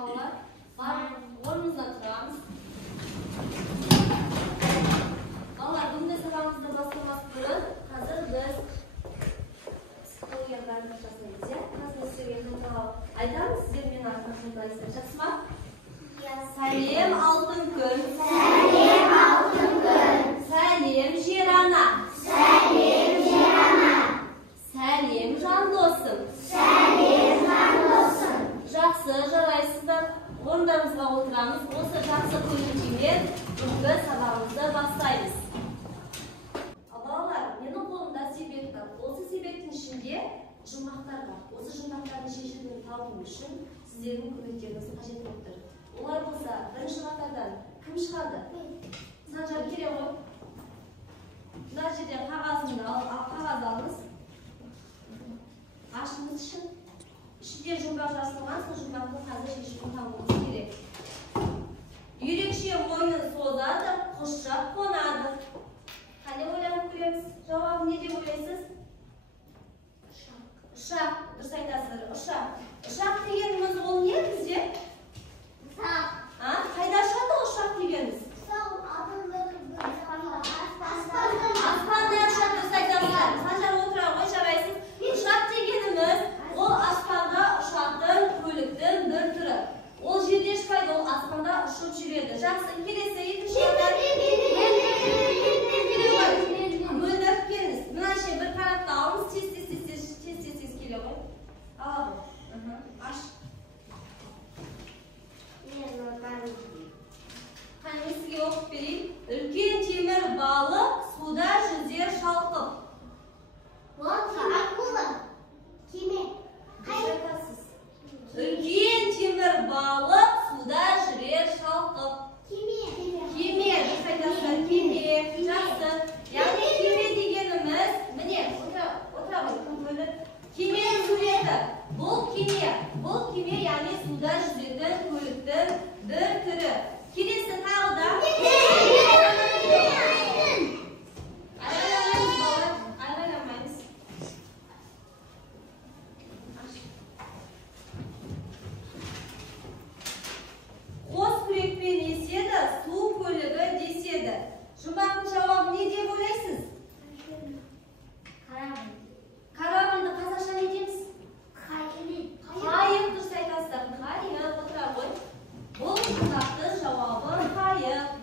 balalar. Ornunuzdan turamiz. Balalar, bunday sabahımızda bastırmaz qilib, hozir biz psixologiya barnamachasini ya. Hozir sizga to'g'ri aytamiz, sizlar meni rahmatlaysizlar, yaxshimi? Salim altın kun. Salim altın kun. Salim Jirana. Salim Jirana. Salim Jandosum. Salim Jandosum. Жақсы, жарайсыздар. Орындарымызға отырамыз. Осы жақсы көңіл-күймен бүгінгі сабағымызды бастаймыз. Балалар, менің қолымда себет бар. Осы себеттің ішінде жұмбақтар бар. Осы жұмбақтардың шешімін табу үшін сіздердің көмектеріңіз қажет болып тұр. Олай болса, бірінші қатардан кім шығады? Санжар керек ғой. Мына жерден қағазды алыңыз. Ашыңыз үшін. Ішінде жұмбақ жасалған, сол жұмбақтың қазір шешімін табуымыз керек. Үйрекше мойнын созады, құшақ қонады. Қане ойланып көреміз? Жауабы не деп ойлайсыз? Ұшақ. Дұрыс айтасыздар, ұшақ. Ұшақ дегеніміз ол не бізде? Қайда ұшады ұшақ дегеніміз? Аспанда ұшады, дұрыс айтасыздар. Санжар отыра ғой, жарайсыз. Ұшақ дегеніміз ол аспанда ұшатын көліктің бір түрі. Ол жерде ұшпайды, ол аспанда ұшып жүреді. Жақсы, келесі екінші қатар. Мөлдіріп келіңіз. Мынанше бір параққа алыңыз, тез келе ғой. Ал, аш. Қане мен сізге оқып берейін. Үлкен темір балық суда жүзер шалқып. Акула. Кеме. Үлкен темір балық суда жүрер шалқып. Кеме. Кеме, дұрыс айтасыздар, кеме. Жақсы. Яғни кеме дегеніміз, міне, отыра ғой, кім бөліп. Кеменің суреті. Бұл кеме, яғни суда жүзетін көліктің бір түрі. Келесі тағы да. Айғайламаймыз балалар, айғайламаймыз. Қос күрекпен еседі, су көлігі деседі. Жұмбақтың жауабы не деп ойлайсыз? Корабльді қазақша не дейміз? Қайық, дұрыс айтасыздар. Қайық, отыра ғой. Бұл жұмбақтың жауабы қайық.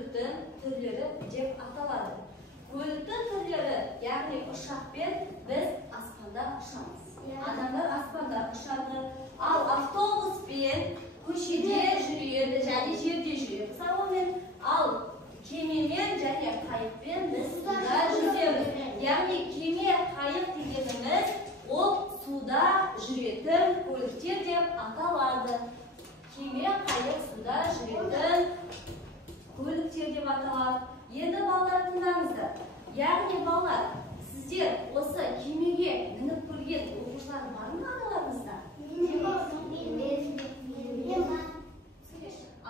kөліктің түрлері деп аталады. Көліктің түрлері, яғни ұшақпен біз аспанда ұшамыз. Адамдар аспанда ұшады, ал автобуспен көшеде жүреді және жерде жүреді. Мысалы, ал кемемен және қайықпен біз суда жүземіз. Яғни кеме, қайық дегеніміз ол суда жүретін көліктер деп аталады. Кеме, қайық суда жүретін көліктер деп аталады. Енді балалар тыңдаңыздар. Яғни балалар, сіздер осы кемеге мініп көрген оқушылар бар ма араларыңызда?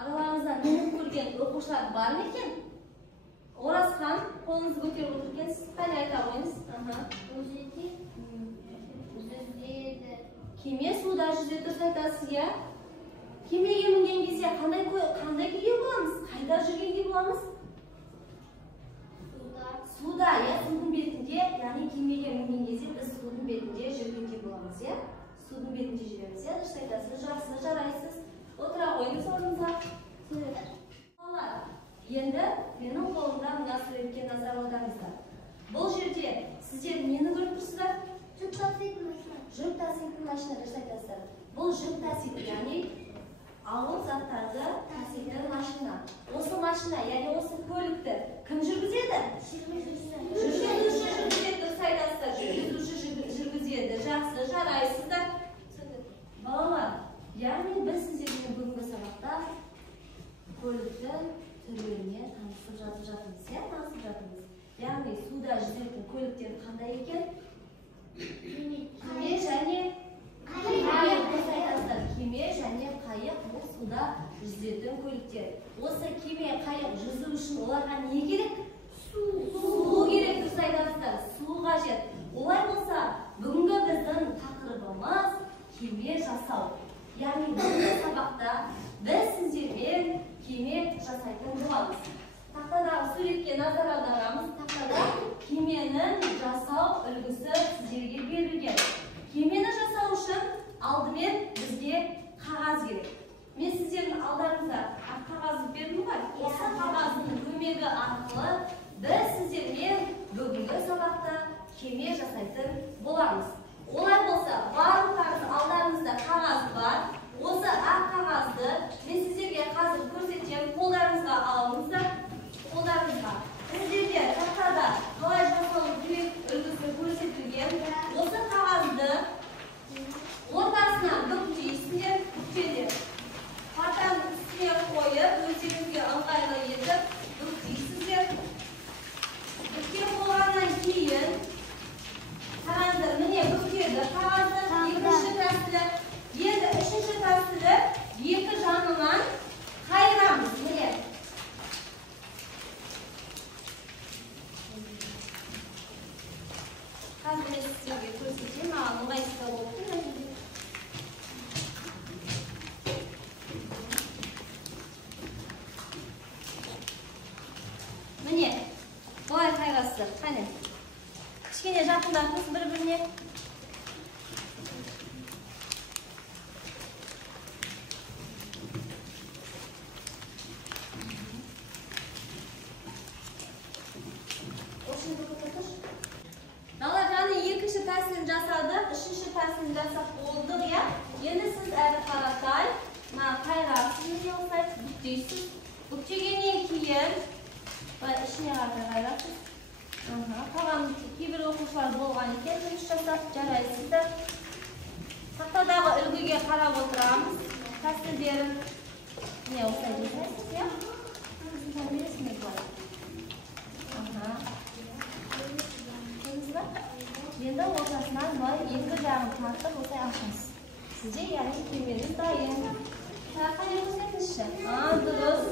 Араларыңызда мініп көрген оқушылар бар ма екен? Оразхан, қолыңызды көтеріп отыр екенсіз. Қане айта қойыңыз. Кеме суда жүзеді, дұрыс айтасыз, иә? Кемеге мінген кезде қандай күйде боламыз? Қайда жүргенде боламыз? Суда, иә, судың бетінде, яғни кемеге мінген кезде біз судың бетінде жүргенде боламыз, иә? Судың бетінде жүреміз, иә? Дұрыс айтасыз, жақсы, жарайсыз. Отыра қойыңыз орныңызға. Балалар, енді менің қолымда мына суретке назар аударыңыздар. Бұл жерде сіздер нені көріп тұрсыздар? Жүк таситын машина, дұрыс айтасыздар. Бұл жүк таситын, яғни ауыр заттарды таситын машина. Осы машина, яғни осы көлікті кім жүргізеді? Жүргізуші жүргізеді, дұрыс айтасыздар. Жүргізуші жүргізеді. Жақсы, жарайсыздар. Балалар, яғни біз сіздермен бүгінгі сабақта көліктің түрлеріне танысып жатырмыз, иә? Танысып жатырмыз. Яғни суда жүзетін көліктер қандай екен? Кеме және қайық, дұрыс айтасыздар. Кеме және қайық бұл суда жүзетін көліктер. Осы кеме, қайық жүзу үшін оларға не керек? Су керек, дұрыс айтасыздар. Су қажет. Олай болса, бүгінгі біздің тақырыбымыз кеме жасау. Яғни бүгінгі сабақта біз сіздермен кеме жасайтын боламыз. Тақтадағы суретке назар аударамыз. Тақтада кеменің жасау үлгісі сіздерге берілген. Кемені жасау үшін алдымен бізге қағаз керек. Мен сіздердің алдарыңызда қағазды бердім ғой. Осы қағаздың көмегі арқылы біз сіздермен бүгінгі сабақта кеме жасайтын боламыз. Олай болса, барлықтарыңыз алдарыңызда қағаз бар. Осы ақ қағазды мен сіздерге қазір көрсетемін. Қолдарыңызға алыңыздар. Қолдарыңызға. Сіздерде тақтада қалай жасалу керек үлгісі көрсетілген. Осы қағазды ортасынан бүктейсіздер, бүктеңдер. Партаның үстіне қойып, өздеріңізге ыңғайлы етіп бүктейсіздер. Бүктеп болғаннан кейін қараңыздар, міне бүктеді қағазды, екінші тәсілі. Енді үшінші тәсілі екі жанынан қайырамыз, міне. Қазір мен сіздерге көрсетейін, маған ыңғайсыз болып тұр. Міне, бұлай қайырасыздар. Қане, кішкене жақындатыңыз бір-біріне. Екінші тәсілін жасадық, үшінші тәсілін жасап болдық, иә? Енді сіз әрі қаратай, қайрапсыз, міне осылай бүктейсіз. Бүктегеннен кейін, ішіне қаратай қайрапсыз. Қалған кейбір оқушылар болған екен, жұмыс жасап жарайсыздар. Тақтадағы үлгіге қарап отырамыз. Тәсілдерін міне осылай жасайсыз, иә? Бересіңіз бар. Енді ортасынан бұлай екі жағын тартып осылай ашыңыз. Сізде яғни кемеңіз дайын. Қане көрсетіңізші. Дұрыс.